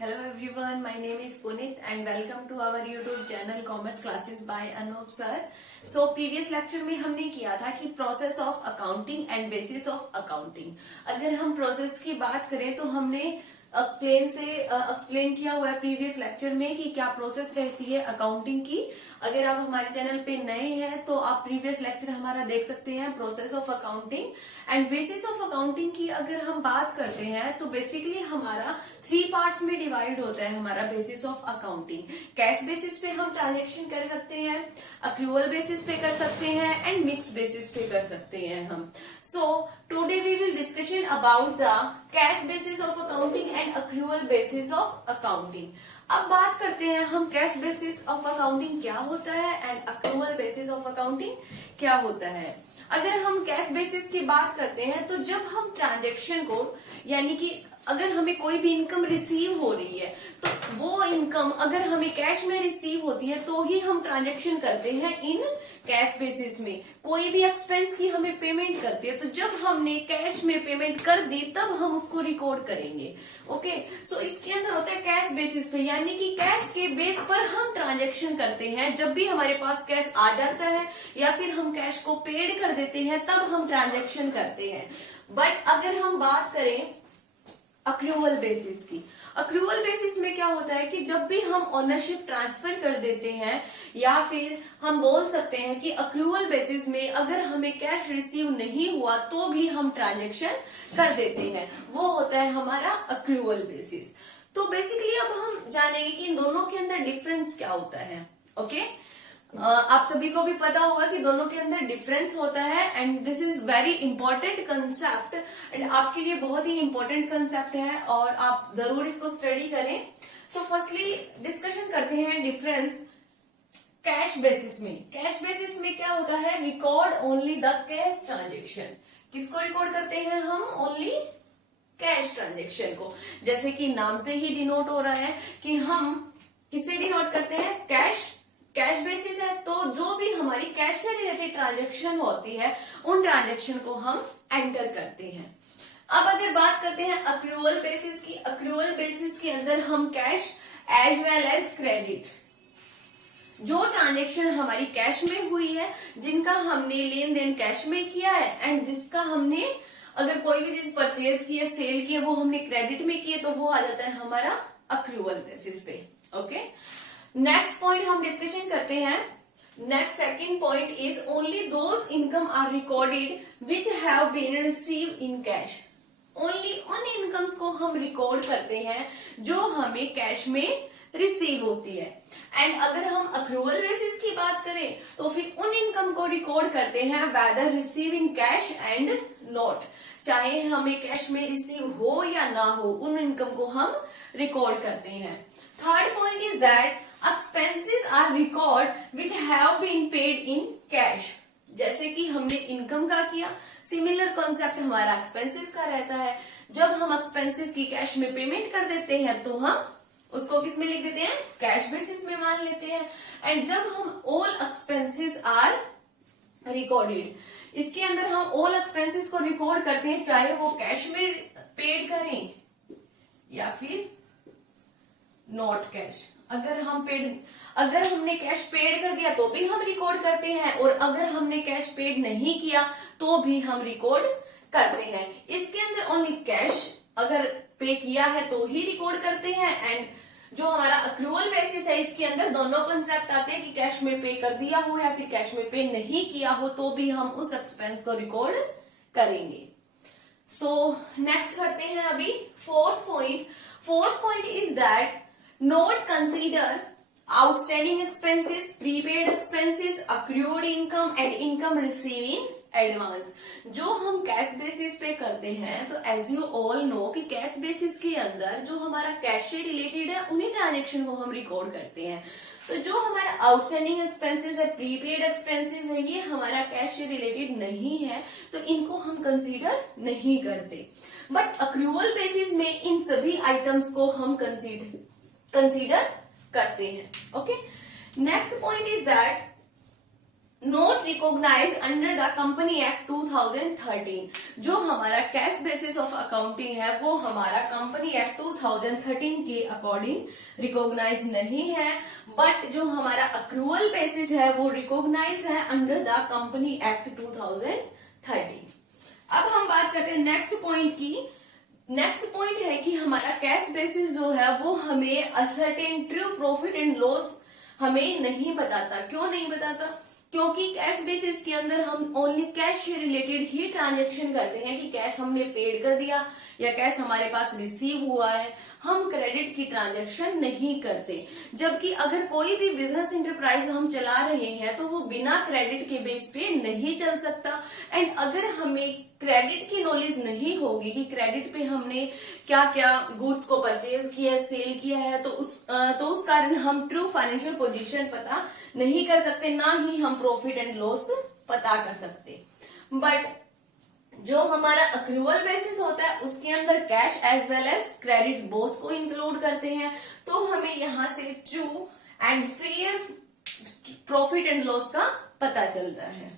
Hello everyone, my name is Punit and welcome to our YouTube channel Commerce Classes by Anup sir. So previous lecture में हमने किया था कि process of accounting and bases of accounting. अगर हम process की बात करें तो हमने एक्सप्लेन किया हुआ है प्रीवियस लेक्चर में कि क्या प्रोसेस रहती है अकाउंटिंग की। अगर आप हमारे चैनल पे नए हैं तो आप प्रीवियस लेक्चर हमारा देख सकते हैं process of accounting and bases of accounting की। अगर हम बात करते हैं तो बेसिकली हमारा 3 पार्ट्स में डिवाइड होता है हमारा basis of accounting. Cash basis पे हम ट्रांजेक्शन कर सकते हैं, अक्रूवल बेसिस पे कर सकते हैं एंड मिक्स बेसिस पे कर सकते हैं हम। So today we will discussion about the cash basis of accounting and accrual basis of accounting. अब बात करते हैं हम कैश बेसिस ऑफ अकाउंटिंग क्या होता है and accrual basis of accounting क्या होता है। अगर हम कैश बेसिस की बात करते हैं तो जब हम ट्रांजेक्शन को यानी कि अगर हमें कोई भी इनकम रिसीव हो रही है तो वो इनकम अगर हमें कैश में रिसीव होती है तो ही हम ट्रांजेक्शन करते हैं इन कैश बेसिस में। कोई भी एक्सपेंस की हमें पेमेंट करती है तो जब हमने कैश में पेमेंट कर दी तब हम उसको रिकॉर्ड करेंगे। ओके, सो इसके अंदर होता है कैश बेसिस पे यानी कि कैश के बेस पर हम ट्रांजेक्शन करते हैं। जब भी हमारे पास कैश आ जाता है या फिर हम कैश को पेड कर देते हैं तब हम ट्रांजेक्शन करते हैं। बट अगर हम बात करें अक्रूवल बेसिस की, अक्रूवल बेसिस में क्या होता है कि जब भी हम ओनरशिप ट्रांसफर कर देते हैं या फिर हम बोल सकते हैं कि अक्रूवल बेसिस में अगर हमें कैश रिसीव नहीं हुआ तो भी हम ट्रांजेक्शन कर देते हैं, वो होता है हमारा अक्रूवल बेसिस। तो बेसिकली अब हम जानेंगे कि इन दोनों के अंदर डिफरेंस क्या होता है। ओके, आप सभी को भी पता होगा कि दोनों के अंदर डिफरेंस होता है and this is very important concept and आपके लिए बहुत ही इंपॉर्टेंट कंसेप्ट है और आप जरूर इसको स्टडी करें। सो फर्स्टली डिस्कशन करते हैं डिफरेंस कैश बेसिस में। कैश बेसिस में क्या होता है, record only the cash transaction. किसको रिकॉर्ड करते हैं हम? ओनली कैश ट्रांजेक्शन को। जैसे कि नाम से ही डिनोट हो रहा है कि हम किसे डिनोट करते हैं, कैश। कैश बेसिस है तो जो भी हमारी कैश से रिलेटेड ट्रांजेक्शन होती है उन ट्रांजेक्शन को हम एंटर करते हैं। अब अगर बात करते हैं अक्रूवल बेसिस की, अक्रूवल बेसिस के अंदर हम cash as well as credit, जो ट्रांजेक्शन हमारी कैश में हुई है, जिनका हमने लेन देन कैश में किया है एंड जिसका हमने अगर कोई भी चीज परचेज की है, सेल की है, वो हमने क्रेडिट में की है तो वो आ जाता है हमारा अक्रूवल बेसिस पे। ओके, नेक्स्ट पॉइंट हम डिस्कशन करते हैं। Next second point is only those income are recorded which have been receive in cash. Only उन इनकम्स को हम रिकॉर्ड करते हैं जो हमें कैश में रिसीव होती है। एंड अगर हम अक्रूवल बेसिस की बात करें तो फिर उन इनकम को रिकॉर्ड करते हैं whether receive in cash and not, चाहे हमें कैश में रिसीव हो या ना हो, उन इनकम को हम रिकॉर्ड करते हैं। Third point is that expenses are record which have been paid in cash। जैसे कि हमने इनकम का किया, सिमिलर कॉन्सेप्ट हमारा एक्सपेंसेस का रहता है। जब हम एक्सपेंसेस की कैश में पेमेंट कर देते हैं तो हम उसको किस में लिख देते हैं, कैश बेसिस में मान लेते हैं। एंड जब हम ऑल एक्सपेंसेस आर रिकॉर्डेड, इसके अंदर हम ऑल एक्सपेंसेस को रिकॉर्ड करते हैं चाहे वो कैश में पेड करें या फिर नॉट कैश। अगर हमने कैश पेड कर दिया तो भी हम रिकॉर्ड करते हैं और अगर हमने कैश पेड नहीं किया तो भी हम रिकॉर्ड करते हैं। इसके अंदर ओनली कैश अगर पे किया है तो ही रिकॉर्ड करते हैं एंड जो हमारा अक्रूवल बेसिस है इसके अंदर दोनों कंसेप्ट आते हैं कि कैश में पे कर दिया हो या फिर कैश में पे नहीं किया हो तो भी हम उस एक्सपेंस को रिकॉर्ड करेंगे। सो नेक्स्ट करते हैं अभी fourth point is that Not consider outstanding expenses, prepaid expenses, accrued income and income received in advance। जो हम कैश बेसिस पे करते हैं तो एज यू ऑल नो कि कैश बेसिस के अंदर जो हमारा कैश से रिलेटेड है उन्हीं ट्रांजेक्शन को हम रिकॉर्ड करते हैं। तो जो हमारा आउटस्टैंडिंग एक्सपेंसेस है, प्रीपेड एक्सपेंसेस है, ये हमारा कैश से रिलेटेड नहीं है तो इनको हम कंसीडर नहीं करते। बट अक्रूवल बेसिस में इन सभी आइटम्स को हम कंसीडर करते हैं। Okay, next point is that note recognise under the company act 2013। जो हमारा कैश बेसिस ऑफ अकाउंटिंग है वो हमारा कंपनी एक्ट 2013 के अकॉर्डिंग रिकॉग्नाइज नहीं है, बट जो हमारा अक्रूवल बेसिस है वो रिकॉग्नाइज है अंडर द कंपनी एक्ट 2013। अब हम बात करते हैं नेक्स्ट पॉइंट की। नेक्स्ट पॉइंट है कि हमारा कैश बेसिस जो है वो हमें ascertain true profit and loss हमें नहीं बताता। क्यों नहीं बताता? क्योंकि कैश बेसिस के अंदर हम ओनली कैश से रिलेटेड ही ट्रांजेक्शन करते हैं कि कैश हमने पेड कर दिया या कैश हमारे पास रिसीव हुआ है, हम क्रेडिट की ट्रांजैक्शन नहीं करते। जबकि अगर कोई भी बिजनेस इंटरप्राइज हम चला रहे हैं तो वो बिना क्रेडिट के बेस पे नहीं चल सकता। एंड अगर हमें क्रेडिट की नॉलेज नहीं होगी कि क्रेडिट पे हमने क्या क्या गुड्स को परचेज किया है, सेल किया है, तो उस कारण हम ट्रू फाइनेंशियल पोजीशन पता नहीं कर सकते, ना ही हम प्रॉफिट एंड लॉस पता कर सकते। बट जो हमारा अक्रूवल बेसिस होता है उसके अंदर cash as well as credit both को इंक्लूड करते हैं, तो हमें यहां से true and fair profit and loss का पता चलता है।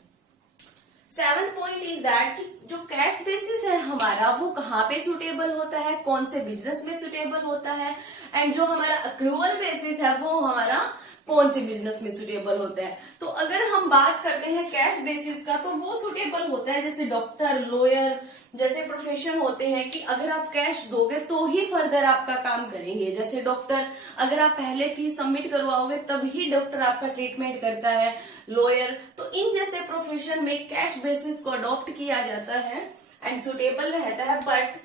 7th पॉइंट इज दैट कि जो कैश बेसिस है हमारा वो कहाँ पे सुटेबल होता है, कौन से बिजनेस में सुटेबल होता है, एंड जो हमारा अक्रूवल बेसिस है वो हमारा कौन से बिजनेस में सुटेबल होता है। तो अगर हम बात करते हैं कैश बेसिस का तो वो सुटेबल होता है जैसे डॉक्टर, लॉयर जैसे प्रोफेशन होते हैं कि अगर आप कैश दोगे तो ही फर्दर आपका काम करेंगे। जैसे डॉक्टर, अगर आप पहले फीस सबमिट करवाओगे तब ही डॉक्टर आपका ट्रीटमेंट करता है। लॉयर, तो इन जैसे प्रोफेशन में कैश बेसिस को अडॉप्ट किया जाता है एंड सुटेबल रहता है। बट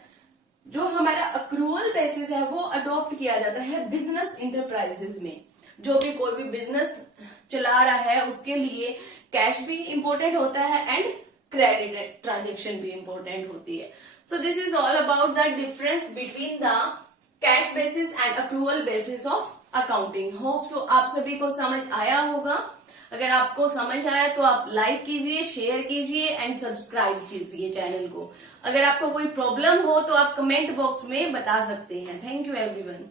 जो हमारा अक्रूवल बेसिस है वो अडॉप्ट किया जाता है बिजनेस इंटरप्राइजेस में। जो भी कोई भी बिजनेस चला रहा है उसके लिए कैश भी इंपॉर्टेंट होता है एंड क्रेडिट ट्रांजेक्शन भी इंपॉर्टेंट होती है। So this is all about the difference between the cash basis and accrual basis of accounting. Hope so आप सभी को समझ आया होगा। अगर आपको समझ आया तो आप लाइक कीजिए, शेयर कीजिए एंड सब्सक्राइब कीजिए चैनल को। अगर आपको कोई प्रॉब्लम हो तो आप कमेंट बॉक्स में बता सकते हैं। Thank you everyone.